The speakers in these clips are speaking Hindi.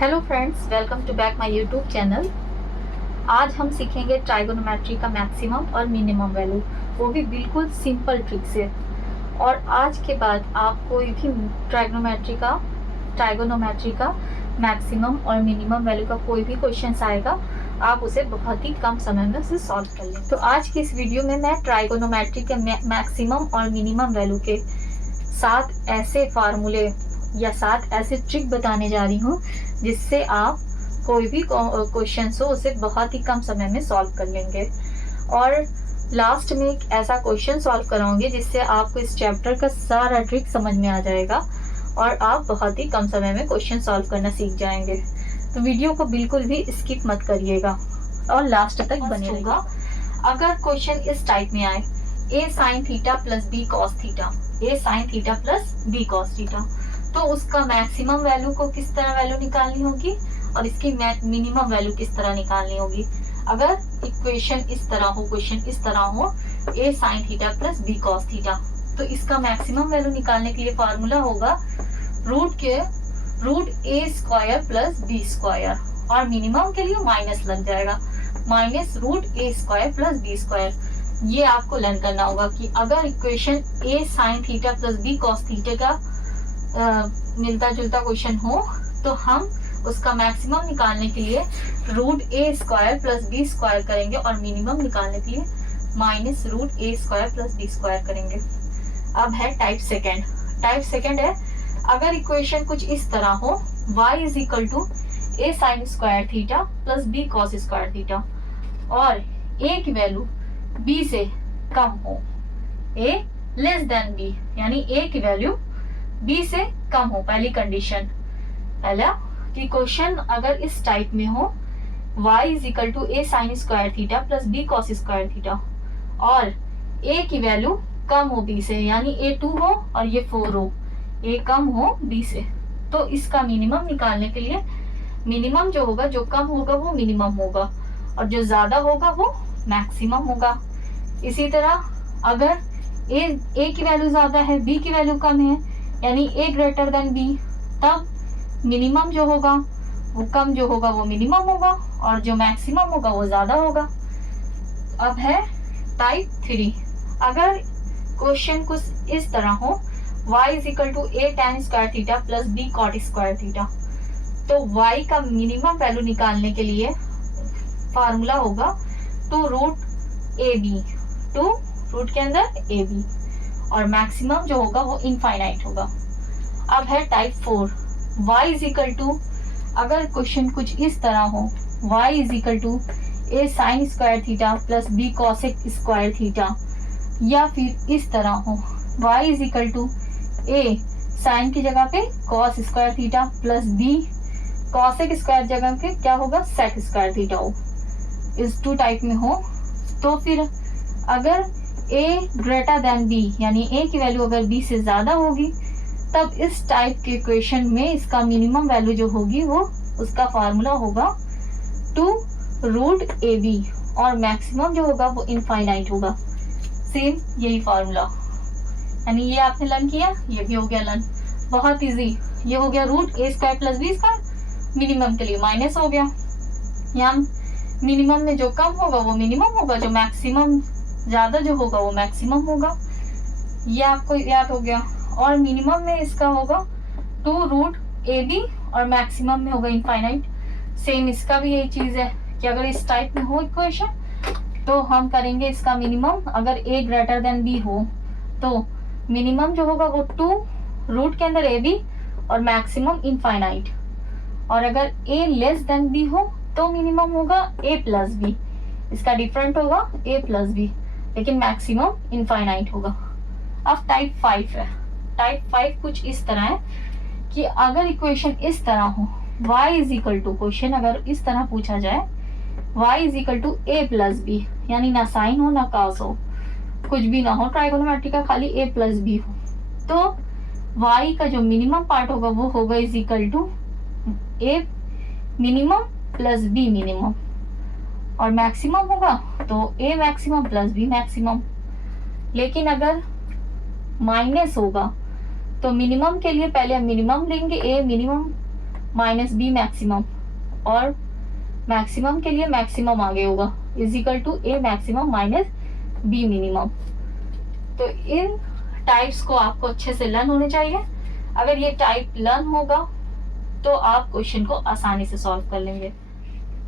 Hello friends, welcome to back my YouTube channel. आज हम सीखेंगे ट्राइगोनोमेट्री का मैक्सिमम और मिनिमम वैल्यू, वो भी बिल्कुल सिंपल ट्रिक से। और आज के बाद आप कोई भी ट्राइगोनोमेट्री का मैक्सिमम और मिनिमम वैल्यू का कोई भी क्वेश्चन आएगा, आप उसे बहुत ही कम समय में उसे सॉल्व कर लेंगे। तो आज की इस वीडियो में मैं ट्राइगोनोमेट्री के मैक्सिमम और मिनिमम वैल्यू के 7 ऐसे फार्मूले या 7 ऐसे ट्रिक बताने जा रही हूँ जिससे आप कोई भी क्वेश्चन हो उसे बहुत ही कम समय में सॉल्व कर लेंगे। और लास्ट में एक ऐसा क्वेश्चन सॉल्व कराऊंगी जिससे आपको इस चैप्टर का सारा ट्रिक समझ में आ जाएगा और आप बहुत ही कम समय में क्वेश्चन सॉल्व करना सीख जाएंगे। तो वीडियो को बिल्कुल भी स्किप मत करिएगा और लास्ट तक बने रहिएगा। अगर क्वेश्चन इस टाइप में आए, a sin theta plus b cos theta, a sin theta plus b cos theta, तो उसका मैक्सिमम वैल्यू को किस तरह वैल्यू निकालनी होगी और इसकी मिनिमम वैल्यू किस तरह निकालनी होगी। अगर इक्वेशन इस तरह हो, क्वेश्चन इस तरह हो, a sin theta plus b cos theta, तो इसका मैक्सिमम वैल्यू निकालने के लिए फार्मूला होगा root a square plus b square, और मिनिमम के लिए माइनस लग जाएगा, minus root a square plus b square. ये आपको लर्न करना होगा कि अगर equation a sin theta plus b cos theta का मिलता जुलता क्वेश्चन हो तो हम उसका मैक्सिमम निकालने के लिए root a square plus b square करेंगे और मिनिमम निकालने के लिए minus root a square plus b square करेंगे। अब है टाइप सेकेंड है, अगर इक्वेशन कुछ इस तरह हो, y is equal to a sine square theta plus b cos square theta, और a की वैल्यू b से कम हो, a लेस देन b, यानी a की वैल्यू b से कम हो। पहली कंडीशन, पहला कि क्वेश्चन अगर इस टाइप में हो, y is equal to a sine square theta plus b cos square theta, और a की वैल्यू कम हो b से, यानी a 2 हो और ये 4 हो, a कम हो b से, तो इसका मिनिमम निकालने के लिए मिनिमम जो होगा, जो कम होगा वो मिनिमम होगा और जो ज्यादा होगा वो मैक्सिमम होगा। इसी तरह अगर a की वैल्यू ज्यादा है, b की वैल्यू कम है, यानी a ग्रेटर देन b, तब मिनिमम जो होगा वो कम, जो होगा वो मिनिमम होगा, और जो मैक्सिमम होगा वो ज्यादा होगा। अब है टाइप 3, अगर क्वेश्चन कुछ इस तरह हो, y is equal to a tan square theta plus b cot square theta, तो y का मिनिमम वैल्यू निकालने के लिए फार्मूला होगा 2 रूट ab, 2 रूट के अंदर ab, और मैक्सिमम जो होगा वो इनफाइनाइट होगा। अब है type 4, y is equal to, अगर क्वेश्चन कुछ इस तरह हो, y is equal to a sine square theta plus b cosec square theta, या फिर इस तरह हो, y is equal to a sine की जगह पे cos square theta plus b cosec square जगह पे क्या होगा, सेक स्क्वायर थीटा हो, इस 2 टाइप में हो, तो फिर अगर a ग्रेटर देन b, यानी a की वैल्यू अगर b से ज्यादा होगी, तब इस टाइप के इक्वेशन में इसका मिनिमम वैल्यू जो होगी वो, उसका फार्मूला होगा 2 रूट ab, और मैक्सिमम जो होगा वो इनफाइनाइट होगा। सेम यही फार्मूला, यानी ये आपने लर्न किया, ये भी हो गया लर्न, बहुत इजी। ये हो गया root a square plus b square, minimum के लिए माइनस हो गया, यहाँ मिनिमम में जो कम होगा वो मिनिमम होगा, जो मैक्सिमम ज्यादा जो होगा वो मैक्सिमम होगा, ये आपको याद हो गया। और मिनिमम में इसका होगा 2 रूट ab और मैक्सिमम में होगा इनफाइनाइट। सेम इसका भी यही चीज है कि अगर इस टाइप में हो इक्वेशन तो हम करेंगे इसका मिनिमम, अगर a ग्रेटर देन b हो तो मिनिमम जो होगा वो 2 रूट के अंदर ab और मैक्सिमम इनफाइनाइट, और अगर a लेस देन b हो तो मिनिमम होगा a प्लस b, इसका डिफरेंट होगा a प्लस b, लेकिन मैक्सिमम इनफाइनाइट होगा। अब टाइप 5 है, टाइप 5 कुछ इस तरह है कि अगर इक्वेशन इस तरह हो, y is equal to, question अगर इस तरह पूछा जाए, y is equal to a plus b, यानी ना साइन हो ना कॉस हो, कुछ भी ना हो ट्राइगोनोमेट्री का, खाली a प्लस b हो, तो y का जो मिनिमम पार्ट होगा वो होगा is equal to a minimum plus b minimum, और मैक्सिमम होगा तो a maximum plus b maximum. लेकिन अगर माइनस होगा तो मिनिमम के लिए पहले हम मिनिमम लेंगे, a minimum minus B maximum, और मैक्सिमम के लिए मैक्सिमम आगे होगा, is equal to A maximum minus B minimum. तो इन टाइप्स को आपको अच्छे से लर्न होने चाहिए। अगर ये टाइप लर्न होगा तो आप क्वेश्चन को आसानी से सॉल्व कर लेंगे।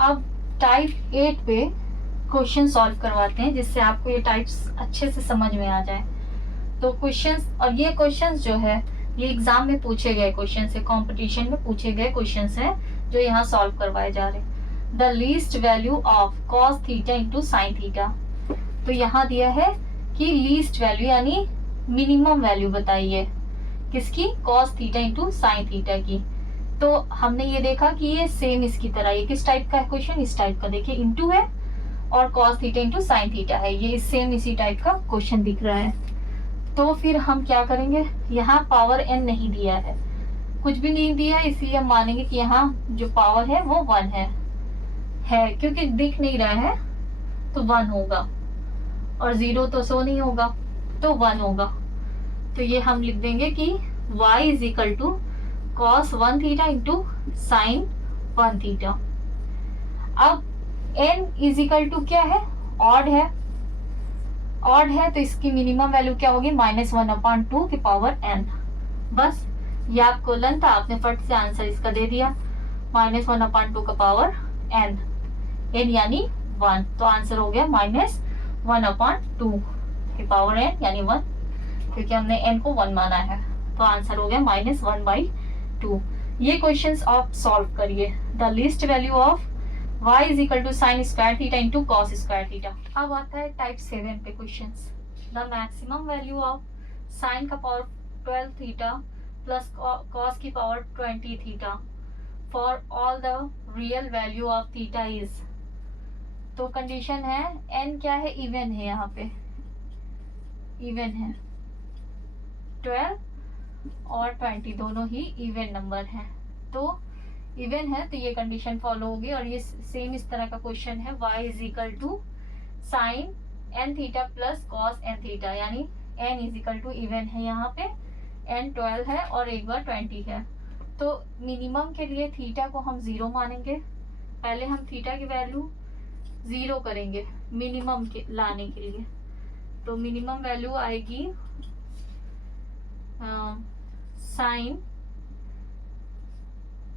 अब टाइप 8 पे क्वेश्चन सॉल्व करवाते हैं, जिससे आपको ये टाइप्स अच्छे से समझ में आ जाए। तो क्वेश्चंस, और ये क्वेश्चंस जो है ये एग्जाम में पूछे गए क्वेश्चन है, कंपटीशन में पूछे गए क्वेश्चन है जो यहाँ सॉल्व करवाए जा रहे हैं। The least value of cos theta into sine theta. तो यहाँ दिया है कि लीस्ट वैल्यू यानी मिनिमम वैल्यू बताइए किसकी, cos theta into sine theta की। तो हमने ये देखा कि ये सेम इसकी तरह, ये किस टाइप का है क्वेश्चन, इस टाइप का, देखिए इंटू है और cos theta into sine theta है, ये सेम इसी टाइप का क्वेश्चन दिख रहा है। तो फिर हम क्या करेंगे, यहाँ पावर n नहीं दिया है, कुछ भी नहीं दिया है, इसलिए हम मानेंगे कि यहाँ जो पावर है वो 1 है क्योंकि दिख नहीं रहा है तो 1 होगा, और 0 तो शो नहीं होगा तो 1 होगा। तो ये हम लिख देंगे कि y is equal to cos 1 theta into sine 1 theta. अब n इज इक्वल टू क्या है, ऑड है, ऑड है तो इसकी मिनिमम वैल्यू क्या होगी, -1/2 की पावर n। बस ये आपको लन था, आपने फट से आंसर इसका दे दिया, -1/2 का पावर n, n यानी 1, तो आंसर हो गया -1/2 की पावर n यानी 1, क्योंकि हमने n को 1 माना है, तो आंसर हो गया -1/2। ये क्वेश्चंस आप सॉल्व करिए। The least value of y is equal to sine square theta into cos square theta. अब आता है टाइप 7 पे questions. The maximum value of sine का पावर 12 थीटा प्लस कॉस की power 20 theta for all the real value of theta is. तो कंडीशन है n क्या है, इवन है, यहाँ पे इवन है, 12 और 20 दोनों ही इवन नंबर हैं। तो इवन है तो ये कंडीशन फॉलो होगी, और ये सेम इस तरह का क्वेश्चन है, y is equal to sine n theta plus cos n theta, यानी n is equal to even है, यहाँ पे n 12 है और एक बार 20 है। तो मिनिमम के लिए थीटा को हम 0 मानेंगे, पहले हम थीटा की वैल्यू 0 करेंगे मिनिमम के लाने के लिए। तो मिनिमम वैल्यू आएगी साइन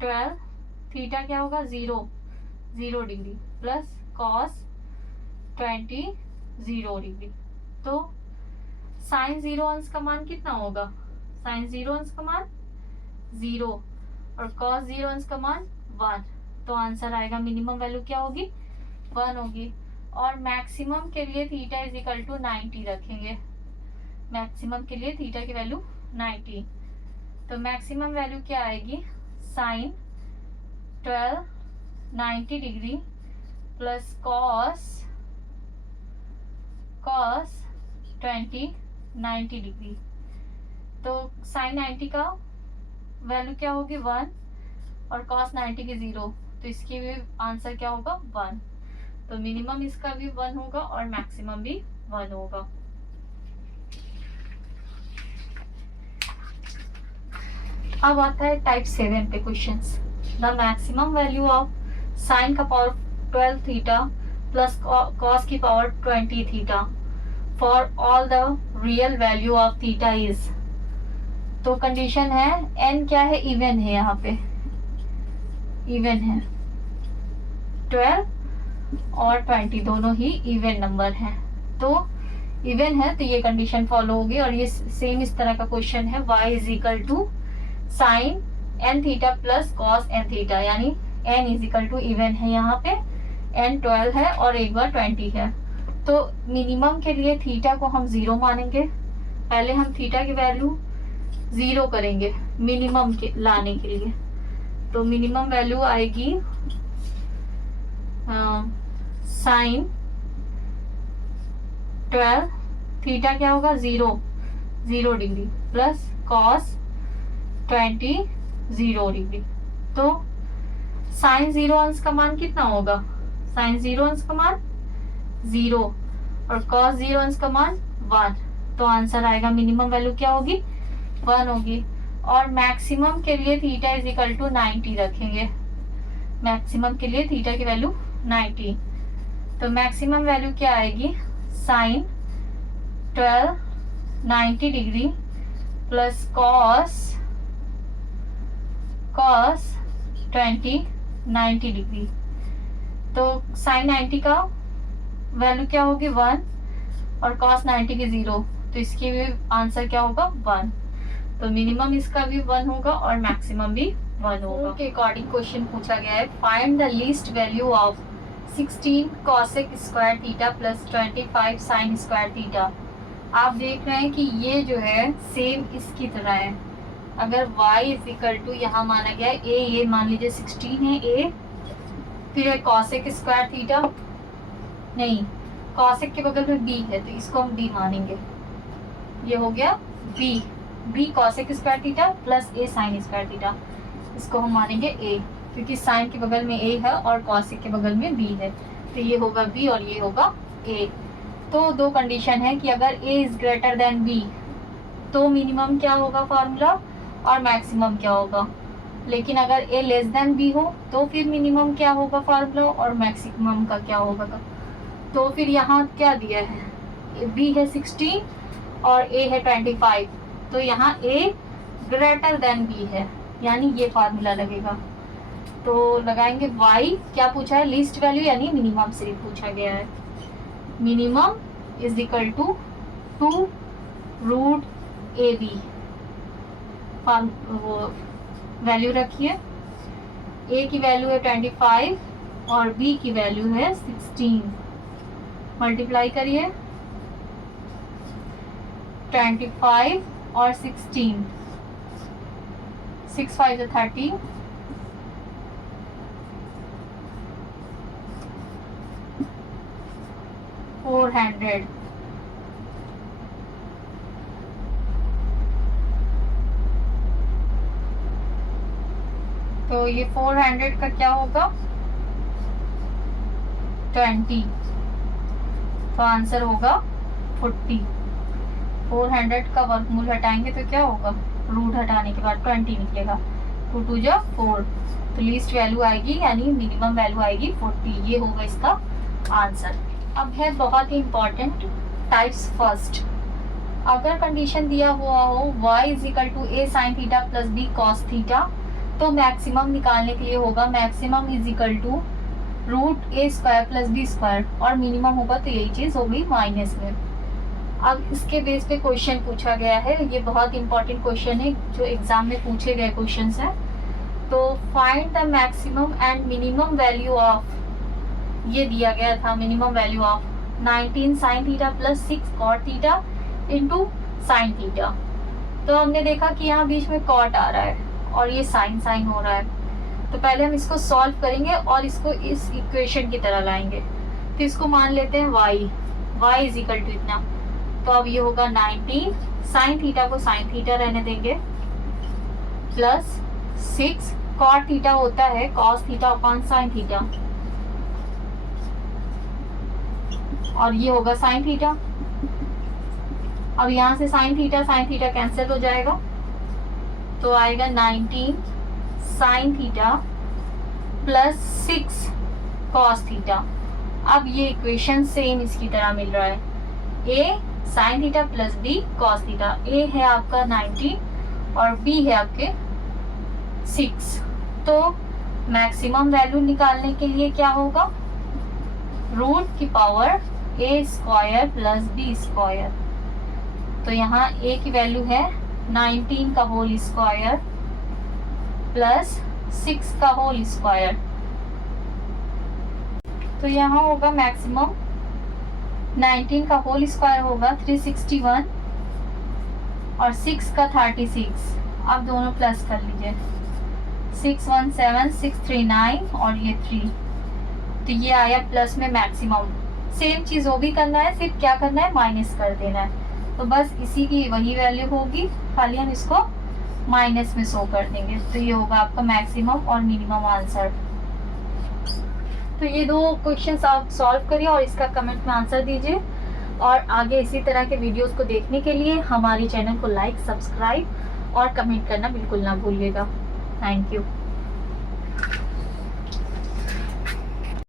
12 थीटा क्या होगा 0 डिग्री प्लस कॉस 20 0 डिग्री। तो साइन 0 अंश का मान कितना होगा, साइन 0 अंश का मान 0 और कॉस 0 अंश का मान 1, तो आंसर आएगा मिनिमम वैल्यू क्या होगी 1 होगी। और मैक्सिमम के लिए थीटा इज इक्वल टू 90 रखेंगे, मैक्सिमम के लिए थीटा की वैल्यू 90। तो मैक्सिमम वैल्यू क्या आएगी, sine 12 90 degree plus cos 20 90 degree. तो साइन 90 का वैल्यू क्या होगी 1 और कॉस 90 की 0, तो इसकी भी आंसर क्या होगा 1। तो मिनिमम इसका भी 1 होगा और मैक्सिमम भी 1 होगा। अब आता है टाइप 7 पे questions. The maximum value of sine का पावर 12 थीटा प्लस कॉस की power 20 theta for all the real value of theta is. तो कंडीशन है n क्या है, इवन है, यहाँ पे इवन है, 12 और 20 दोनों ही इवन नंबर हैं। तो इवन है तो ये कंडीशन फॉलो होगी, और ये सेम इस तरह का क्वेश्चन है, y is equal to sine n theta plus cos n theta, यानी n is equal to even है, यहाँ पे n 12 है और एक बार 20 है। तो मिनिमम के लिए थीटा को हम 0 मानेंगे, पहले हम थीटा की वैल्यू 0 करेंगे मिनिमम के लाने के लिए। तो मिनिमम वैल्यू आएगी साइन 12 थीटा क्या होगा 0 डिग्री प्लस कॉस 20 0 डिग्री। तो साइन 0 अंश का मान कितना होगा, साइन 0 अंश का मान 0 और कॉस 0 अंश का मान 1, तो आंसर आएगा मिनिमम वैल्यू क्या होगी 1 होगी। और मैक्सिमम के लिए थीटा इज इक्वल टू 90 रखेंगे। मैक्सिमम के लिए थीटा की वैल्यू 90, तो मैक्सिमम वैल्यू क्या आएगी, sine 12 90 degree plus cos 20 90 degree. तो साइन 90 का वैल्यू क्या होगी 1 और कॉस 90 की 0, तो इसकी भी आंसर क्या होगा 1। तो मिनिमम इसका भी 1 होगा और मैक्सिमम भी 1 होगा। के अकॉर्डिंग क्वेश्चन पूछा गया है, find the least value of 16 cosec square theta plus 25 sign square theta. आप देख रहे हैं कि ये जो है सेम इसकी तरह है। अगर y इज इक्वल टू यहाँ माना गया है a, ये मान लीजिए 16 है a, फिर है cosec स्क्वायर थीटा, नहीं cosec के बगल में b है तो इसको हम b मानेंगे। ये हो गया b cosec square theta plus a sine square theta, इसको हम मानेंगे a, क्योंकि साइन के बगल में a है और cosec के बगल में b है, तो ये होगा b और ये होगा a। तो दो कंडीशन है कि अगर a is greater than b तो मिनिमम क्या होगा फार्मूला और मैक्सिमम क्या होगा, लेकिन अगर a लेस देन b हो तो फिर मिनिमम क्या होगा फार्मूला और मैक्सिमम का क्या होगा। तो फिर यहाँ क्या दिया है, b है 16 और a है 25, तो यहाँ a ग्रेटर देन b है, यानी ये फार्मूला लगेगा। तो लगाएंगे y, क्या पूछा है लीस्ट वैल्यू यानी मिनिमम सिर्फ पूछा गया है। Minimum is equal to 2 root a b, value रखिए। a की वैल्यू है 25 और b की वैल्यू है 16, मल्टीप्लाई करिए 25 और 16, 6 5 30, 400। तो ये 400 का क्या होगा 20, तो आंसर होगा 40। 400 का वर्गमूल हटाएंगे तो क्या होगा, रूट हटाने के बाद 20 निकलेगा, 2 2 जा 4, तो लीस्ट वैल्यू आएगी यानी मिनिमम वैल्यू आएगी 40, ये होगा इसका आंसर। अब है बहुत ही इंपॉर्टेंट टाइप्स फर्स्ट। अगर कंडीशन दिया हुआ हो y is equal to a sine theta plus b cos theta, तो मैक्सिमम निकालने के लिए होगा maximum is equal to root a square plus b square, और मिनिमम होगा तो यही चीज़ होगी माइनस में। अब इसके बेस पे क्वेश्चन पूछा गया है, ये बहुत इंपॉर्टेंट क्वेश्चन है जो एग्जाम में पूछे गए क्वेश्चन हैं। तो find the maximum and minimum value of, ये दिया गया था minimum value of 19 sine theta plus 6 cot theta into sine theta. तो हमने देखा कि यहाँ बीच में कॉट आ रहा है और ये साइन साइन हो रहा है, तो पहले हम इसको सॉल्व करेंगे और इसको इस इक्वेशन की तरह लाएंगे। तो इसको मान लेते हैं y इज इक्वल टू इतना, तो अब ये होगा 19 साइन थीटा को साइन थीटा रहने देंगे प्लस 6 कॉट थीटा होता है cos theta upon sine theta, और ये होगा साइन थीटा। अब यहाँ से साइन थीटा कैंसिल हो जाएगा, तो आएगा 19 sine theta plus 6 cos theta. अब ये इक्वेशन सेम इसकी तरह मिल रहा है, a sine theta plus b cos theta. a है आपका 19 और b है आपके 6। तो मैक्सिमम वैल्यू निकालने के लिए क्या होगा, रूट की power a square plus b square. तो यहाँ a की वैल्यू है 19 का होल स्क्वायर प्लस 6 का होल स्क्वायर, तो यहाँ होगा मैक्सिमम 19 का होल स्क्वायर होगा 361 और 6 का 36। अब दोनों प्लस कर लीजिए, 617 639 और ये 3, तो ये आया प्लस में मैक्सिमम। सेम चीज़ वो भी करना है, सिर्फ क्या करना है माइनस कर देना है, तो बस इसी की वही वैल्यू होगी, खाली हम इसको माइनस में शो कर देंगे। तो ये होगा आपका मैक्सिमम और मिनिमम आंसर। तो ये दो क्वेश्चंस आप सॉल्व करिए और इसका कमेंट में आंसर दीजिए, और आगे इसी तरह के वीडियोस को देखने के लिए हमारे चैनल को लाइक सब्सक्राइब और कमेंट करना बिल्कुल ना भूलिएगा। Thank you.